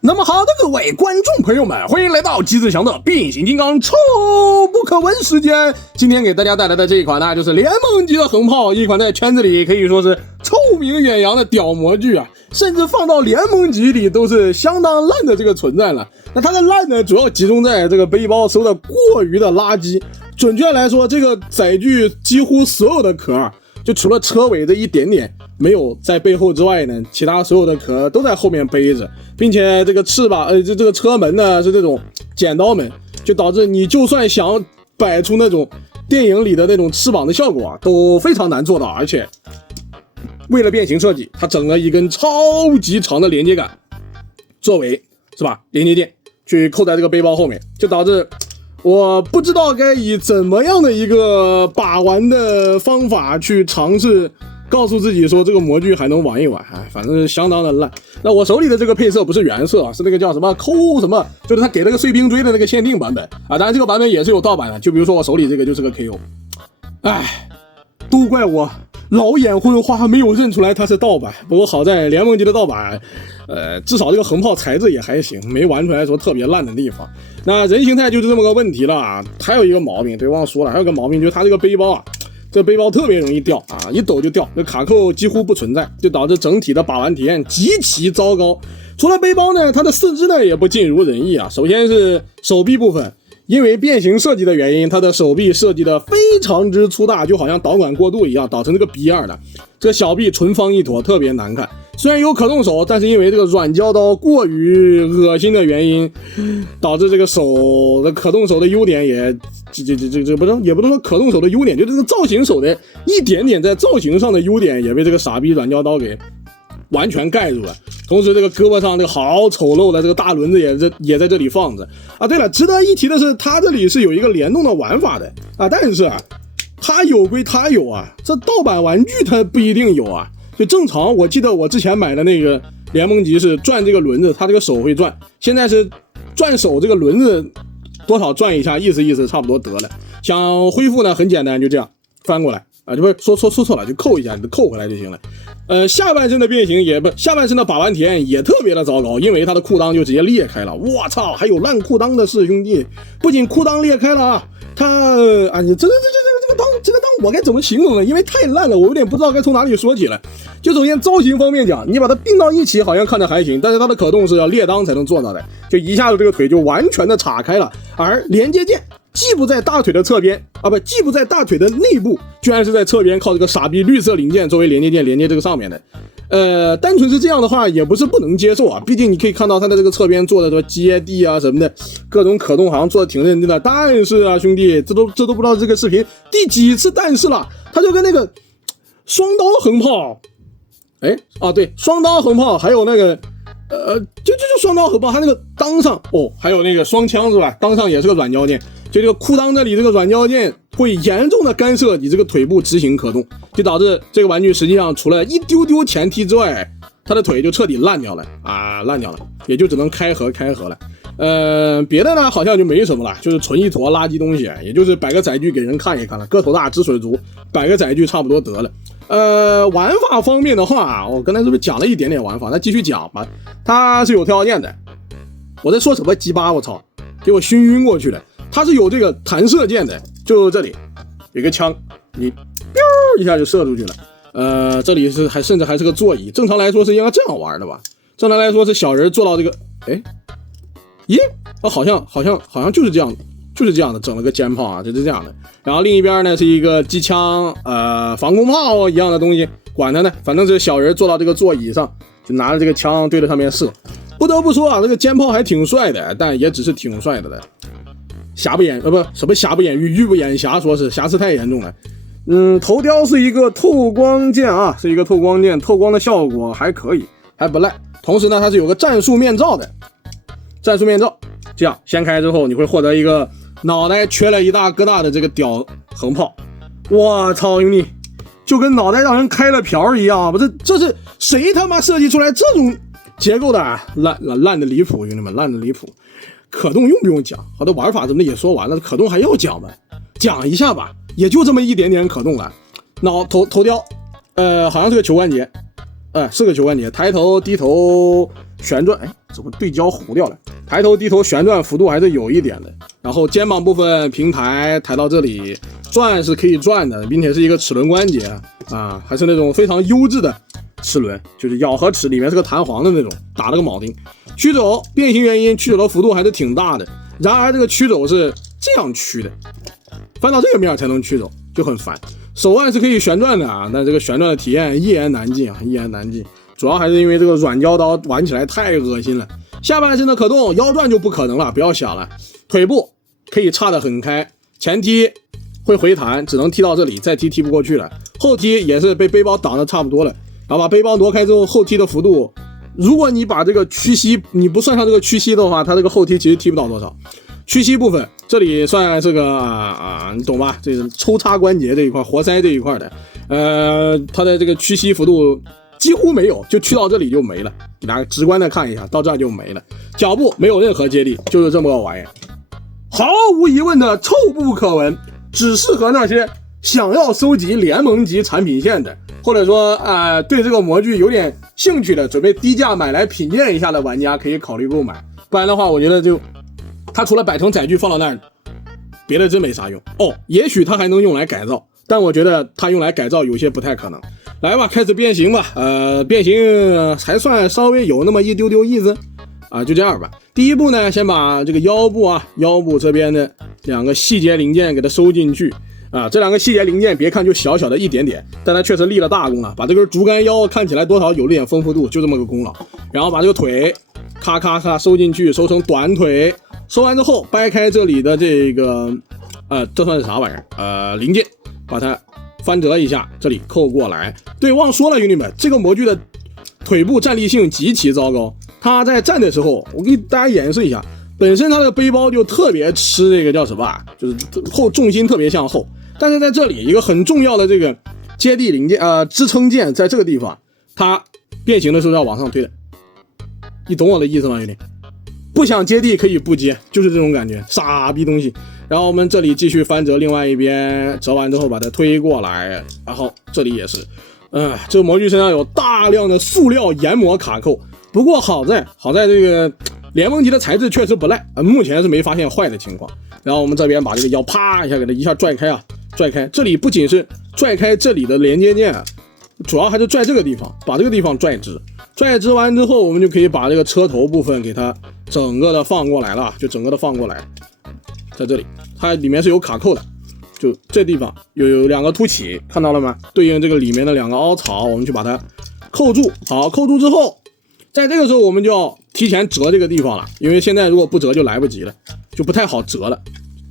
那么好的各位观众朋友们，欢迎来到机智祥的变形金刚臭不可闻时间。今天给大家带来的这一款呢，就是联盟级的横炮，一款在圈子里可以说是臭名远扬的屌模具啊，甚至放到联盟级里都是相当烂的这个存在了。那它的烂呢，主要集中在这个背包收的过于的垃圾。准确来说，这个载具几乎所有的壳，就除了车尾这一点点没有在背后之外呢，其他所有的壳都在后面背着，并且这个翅膀这个车门呢是这种剪刀门，就导致你就算想摆出那种电影里的那种翅膀的效果都非常难做到。而且为了变形设计，它整了一根超级长的连接杆作为是吧连接件去扣在这个背包后面，就导致我不知道该以怎么样的一个把玩的方法去尝试告诉自己说这个模具还能玩一玩，反正是相当的烂。那我手里的这个配色不是原色啊，是那个叫什么抠什么，就是他给了个碎冰锥的那个限定版本啊，当然这个版本也是有盗版的，就比如说我手里这个就是个 KO。都怪我老眼昏花没有认出来它是盗版。不过好在联盟级的盗版至少这个横炮材质也还行，没玩出来说特别烂的地方。那人形态就是这么个问题了啊。还有一个毛病，对，忘说了，还有个毛病就是它这个背包啊，这背包特别容易掉啊，一抖就掉，这卡扣几乎不存在，就导致整体的把玩体验极其糟糕。除了背包呢，它的四肢呢也不尽如人意啊。首先是手臂部分，因为变形设计的原因，它的手臂设计的非常之粗大，就好像导管过度一样，导成这个逼样的。这个小臂纯方一坨，特别难看。虽然有可动手，但是因为这个软胶刀过于恶心的原因，导致这个手的可动手的优点也不能说可动手的优点，就这个造型手的一点点在造型上的优点也被这个傻逼软胶刀给完全盖住了。同时这个胳膊上这个好丑陋的这个大轮子也在这里放着啊。对了，值得一提的是，它这里是有一个联动的玩法的啊，但是它有归它有啊，这盗版玩具它不一定有啊。就正常，我记得我之前买的那个联盟级是转这个轮子，它这个手会转，现在是转手这个轮子多少转一下，意思意思差不多得了。想恢复呢，很简单，就这样翻过来啊，就不是说错了，就扣一下，你就扣回来就行了。下半身的变形下半身的把玩体验也特别的糟糕，因为它的裤裆就直接裂开了。我操，还有烂裤裆的事，兄弟！不仅裤裆裂开了啊，它你这个裆我该怎么形容呢？因为太烂了，我有点不知道该从哪里说起了。就首先造型方面讲，你把它并到一起好像看着还行，但是它的可动是要裂裆才能做到的，就一下子这个腿就完全的岔开了，而连接件既不在大腿的侧边既不在大腿的内部，居然是在侧边靠这个傻逼绿色零件作为连接件连接这个上面的。单纯是这样的话也不是不能接受啊，毕竟你可以看到它的这个侧边做的什么接地啊什么的，各种可动好像做的挺认真的。但是啊，兄弟，这都不知道这个视频第几次但是了，它就跟那个双刀横炮，对，双刀横炮还有那个就双刀横炮，它那个裆上还有那个双枪是吧？裆上也是个软胶件，就这个裤裆这里这个软胶件会严重的干涉你这个腿部执行可动，就导致这个玩具实际上除了一丢丢前踢之外，它的腿就彻底烂掉了，也就只能开合了。别的呢好像就没什么了，就是纯一坨垃圾东西，也就是摆个载具给人看一看了，个头大只水足，摆个载具差不多得了。玩法方面的话，我刚才是不是讲了一点点玩法？那继续讲吧。它是有跳键的，我在说什么鸡巴，我操，给我熏晕过去了。它是有这个弹射键的，就这里有一个枪，你一下就射出去了。这里甚至还是个座椅，正常来说是应该这样玩的吧？正常来说是小人做到这个，好像就是这样的。就是这样的，整了个肩炮啊，就是这样的。然后另一边呢是一个机枪，防空炮一样的东西，管它呢，反正是小人坐到这个座椅上，就拿着这个枪对着上面射。不得不说啊，这个肩炮还挺帅的，但也只是挺帅的了。瑕不掩瑜，瑜不掩瑕，说是瑕疵太严重了。头雕是一个透光剑啊，是一个透光剑，透光的效果还可以，还不赖。同时呢，它是有个战术面罩的，这样掀开之后，你会获得一个脑袋缺了一大疙瘩的这个屌横炮。我操，兄弟，就跟脑袋让人开了瓢一样，不是？这是谁他妈设计出来这种结构的？烂的离谱，兄弟们，烂的离谱。可动用不用讲？好的玩法怎么也说完了，可动还要讲吗？讲一下吧，也就这么一点点可动了。头雕，好像是个球关节，是个球关节，抬头低头旋转，怎么对焦糊掉了？抬头低头旋转幅度还是有一点的。然后肩膀部分平抬抬到这里，转是可以转的，并且是一个齿轮关节啊，还是那种非常优质的齿轮，就是咬合齿里面是个弹簧的那种，打了个铆钉。曲轴变形原因，曲轴的幅度还是挺大的，然而这个曲轴是这样曲的，翻到这个面才能曲轴，就很烦。手腕是可以旋转的啊，但这个旋转的体验一言难尽啊，一言难尽。主要还是因为这个软胶刀玩起来太恶心了。下半身的可动，腰转就不可能了，不要想了。腿部可以岔得很开，前踢会回弹，只能踢到这里，再踢不过去了。后踢也是被背包挡得差不多了，然后把背包挪开之后，后踢的幅度，如果你把这个屈膝，你不算上这个屈膝的话，它这个后踢其实踢不到多少。屈膝部分这里算是个你懂吧？这是抽插关节这一块，活塞这一块的，它的这个屈膝幅度几乎没有，就去到这里就没了。给大家直观的看一下，到这儿就没了。脚部没有任何接力，就是这么个玩意儿，毫无疑问的臭不可闻，只适合那些想要收集联盟级产品线的，或者说对这个模具有点兴趣的，准备低价买来品鉴一下的玩家可以考虑购买。不然的话，我觉得就它除了摆成载具放到那儿，别的真没啥用哦。也许它还能用来改造，但我觉得它用来改造有些不太可能。来吧，开始变形吧。变形还算稍微有那么一丢丢意思啊，就这样吧。第一步呢，先把这个腰部这边的两个细节零件给它收进去啊。这两个细节零件别看就小小的一点点，但它确实立了大功了，把这根竹竿腰看起来多少有了点丰富度，就这么个功劳。然后把这个腿咔咔咔收进去，收成短腿。收完之后，掰开这里的这个这算是啥玩意儿？零件，把它翻折一下，这里扣过来。对，忘说了，兄弟们，这个模具的腿部站立性极其糟糕。它在站的时候，我给大家演示一下，本身它的背包就特别吃这个叫什么啊？就是后重心特别向后，但是在这里一个很重要的这个接地零件支撑件，在这个地方，它变形的时候要往上推的。你懂我的意思吗，兄弟？不想接地可以不接，就是这种感觉，傻逼东西。然后我们这里继续翻折，另外一边折完之后把它推过来，然后这里也是，这个模具身上有大量的塑料研磨卡扣，不过好在这个联盟级的材质确实不赖，目前是没发现坏的情况。然后我们这边把这个腰啪一下给它一下拽开，这里不仅是拽开这里的连接件，主要还是拽这个地方，把这个地方拽直完之后，我们就可以把这个车头部分给它整个的放过来了，就整个的放过来，在这里它里面是有卡扣的，就这地方有两个凸起，看到了吗？对应这个里面的两个凹槽，我们就把它扣住。好，扣住之后，在这个时候我们就要提前折这个地方了，因为现在如果不折就来不及了，就不太好折了。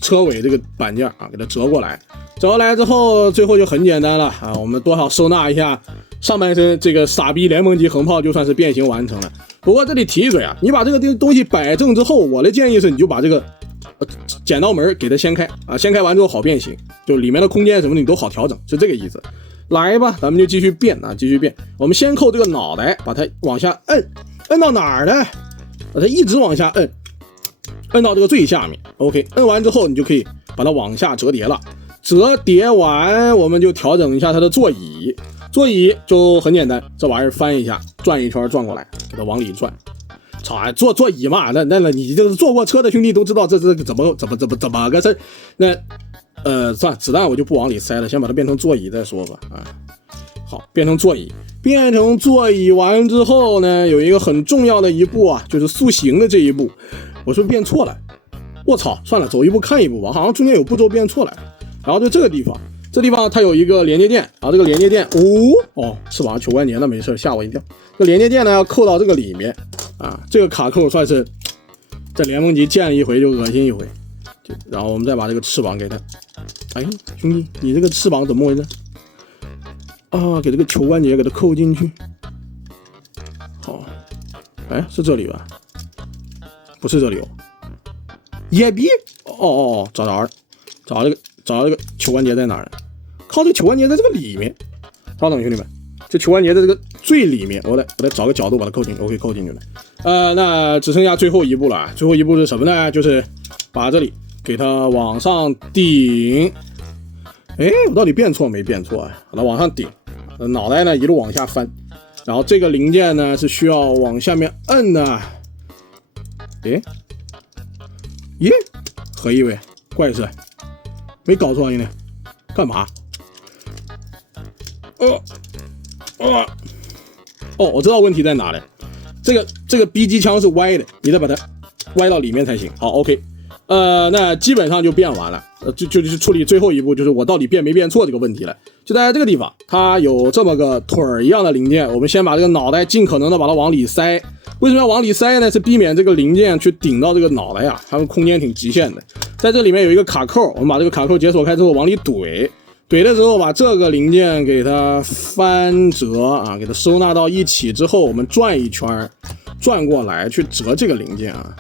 车尾这个板件给它折过来，折过来之后，最后就很简单了啊，我们多少收纳一下上半身这个傻逼联盟级横炮，就算是变形完成了。不过这里提一嘴啊，你把这个东西摆正之后，我的建议是你就把这个剪刀门给它掀开啊，掀开完之后好变形，就里面的空间什么的你都好调整，是这个意思。来吧，咱们就继续变啊，继续变。我们先扣这个脑袋，把它往下摁到哪儿呢？把它一直往下摁到这个最下面。OK， 摁完之后你就可以把它往下折叠了。折叠完，我们就调整一下它的座椅。座椅就很简单，这玩意儿翻一下，转一圈转过来，给它往里转。座椅嘛，那你这个坐过车的兄弟都知道这是怎么个事。那算了，子弹我就不往里塞了，先把它变成座椅再说吧。好，变成座椅。变成座椅完之后呢，有一个很重要的一步啊，就是塑形的这一步。我是不是变错了？我操，算了，走一步看一步吧，好像中间有步骤变错了。然后就这个地方，这地方它有一个连接件，然后这个连接件翅膀球关节，那没事，吓我一跳。这连接件呢要扣到这个里面啊，这个卡扣算是在联盟级见了一回就恶心一回。然后我们再把这个翅膀给它，兄弟，你这个翅膀怎么回事啊？给这个球关节给它扣进去。好，是这里吧？不是这里哦，野逼找着了，找到这个球关节在哪儿呢？靠，这个球关节在这个里面。稍等，兄弟们，这球关节在这个最里面，我得找个角度把它扣进去。OK， 扣进去了。那只剩下最后一步了。最后一步是什么呢？就是把这里给它往上顶。我到底变错没变错啊？把它往上顶，脑袋呢一路往下翻，然后这个零件呢是需要往下面摁的。诶，耶，何意味？怪事，没搞错呢？干嘛？我知道问题在哪了。这个 B 机枪是歪的，你得把它歪到里面才行。好 ，OK。那基本上就变完了，就是处理最后一步，就是我到底变没变错这个问题了。就在这个地方，它有这么个腿儿一样的零件，我们先把这个脑袋尽可能的把它往里塞。为什么要往里塞呢？是避免这个零件去顶到这个脑袋呀，它们空间挺极限的。在这里面有一个卡扣，我们把这个卡扣解锁开之后往里怼的时候，把这个零件给它翻折啊，给它收纳到一起之后，我们转一圈，转过来去折这个零件啊。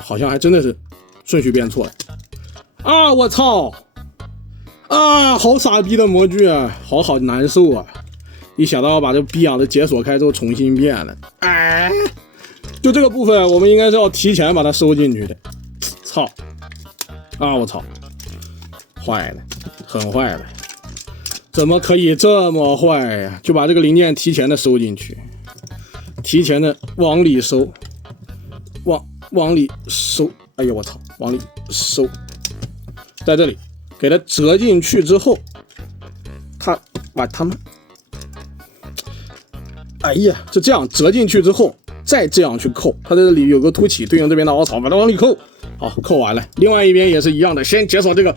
好像还真的是顺序变错了啊！我操啊！好傻逼的模具啊，好难受啊！一想到要把这逼样的解锁开之后重新变了，就这个部分我们应该是要提前把它收进去的。操啊！我操，坏了，很坏了，怎么可以这么坏呀？就把这个零件提前的收进去，提前的往里收，往里收，哎呦我操，往里收，在这里给它折进去之后，他们，哎呀，就这样折进去之后，再这样去扣，它在这里有个凸起，对应这边的凹槽，把它往里扣，好，扣完了，另外一边也是一样的，先解锁这个，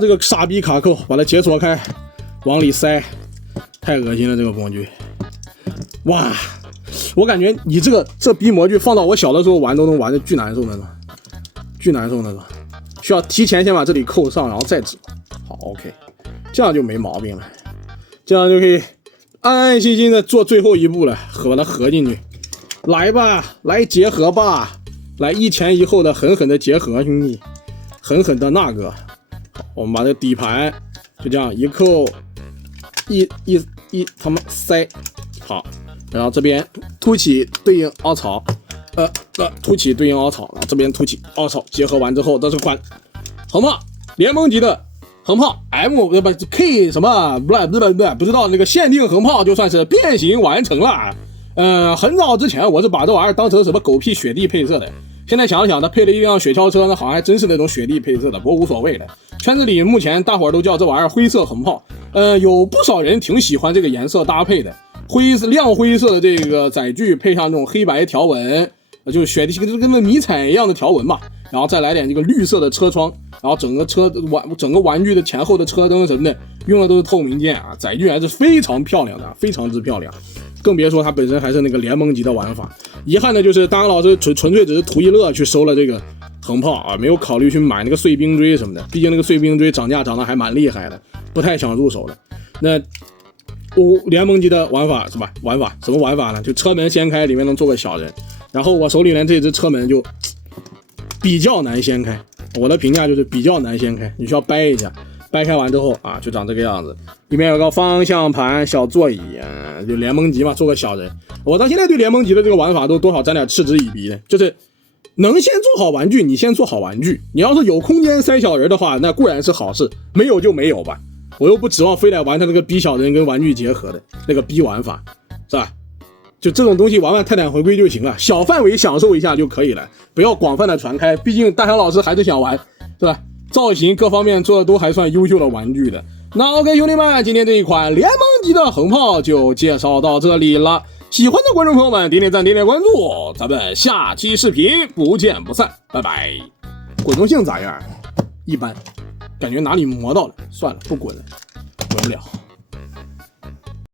这个傻逼卡扣，把它解锁开，往里塞，太恶心了这个模具，哇！我感觉你这逼模具放到我小的时候玩都能玩的巨难受那种，巨难受那种，需要提前先把这里扣上，然后再折。好 ，OK， 这样就没毛病了，这样就可以安安心心的做最后一步了，把它合进去。来吧，来结合吧，来一前一后的狠狠的结合，兄弟，狠狠的那个。好，我们把这底盘就这样一扣，一他妈塞，好。然后这边凸起对应凹槽，凸起对应凹槽，然后这边凸起凹槽结合完之后，这是款横炮联盟级的横炮 K 什么不知道那个限定横炮就算是变形完成了。很早之前我是把这玩意儿当成什么狗屁雪地配色的，现在想了想，它配了一辆雪橇车，那好像还真是那种雪地配色的，不过无所谓的。圈子里目前大伙儿都叫这玩意儿灰色横炮，有不少人挺喜欢这个颜色搭配的。亮灰色的这个载具配上这种黑白条纹，就是雪地跟那迷彩一样的条纹嘛，然后再来点这个绿色的车窗，然后整个玩具的前后的车灯什么的用的都是透明件啊，载具还是非常漂亮的，非常之漂亮，更别说它本身还是那个联盟级的玩法。遗憾的就是大杨老师纯粹只是图一乐去收了这个横炮啊，没有考虑去买那个碎冰锥什么的，毕竟那个碎冰锥涨价涨得还蛮厉害的，不太想入手的。那联盟级的玩法是吧？什么玩法呢？就车门掀开，里面能坐个小人。然后我手里面这只车门就比较难掀开，我的评价就是比较难掀开，你需要掰一下，掰开完之后啊，就长这个样子。里面有个方向盘、小座椅，就联盟级嘛，做个小人。我到现在对联盟级的这个玩法都多少沾点嗤之以鼻的，就是能先做好玩具，你先做好玩具。你要是有空间塞小人的话，那固然是好事，没有就没有吧。我又不指望非得玩他那个逼小人跟玩具结合的那个逼玩法，是吧？就这种东西玩玩泰坦回归就行了，小范围享受一下就可以了，不要广泛的传开。毕竟大强老师还是想玩，是吧？造型各方面做的都还算优秀的玩具的。那 OK 兄弟们，今天这一款联盟级的横炮就介绍到这里了。喜欢的观众朋友们，点点赞，点点关注，咱们下期视频不见不散，拜拜。滚动性咋样？一般。感觉哪里磨到了，算了，不滚了，滚不了。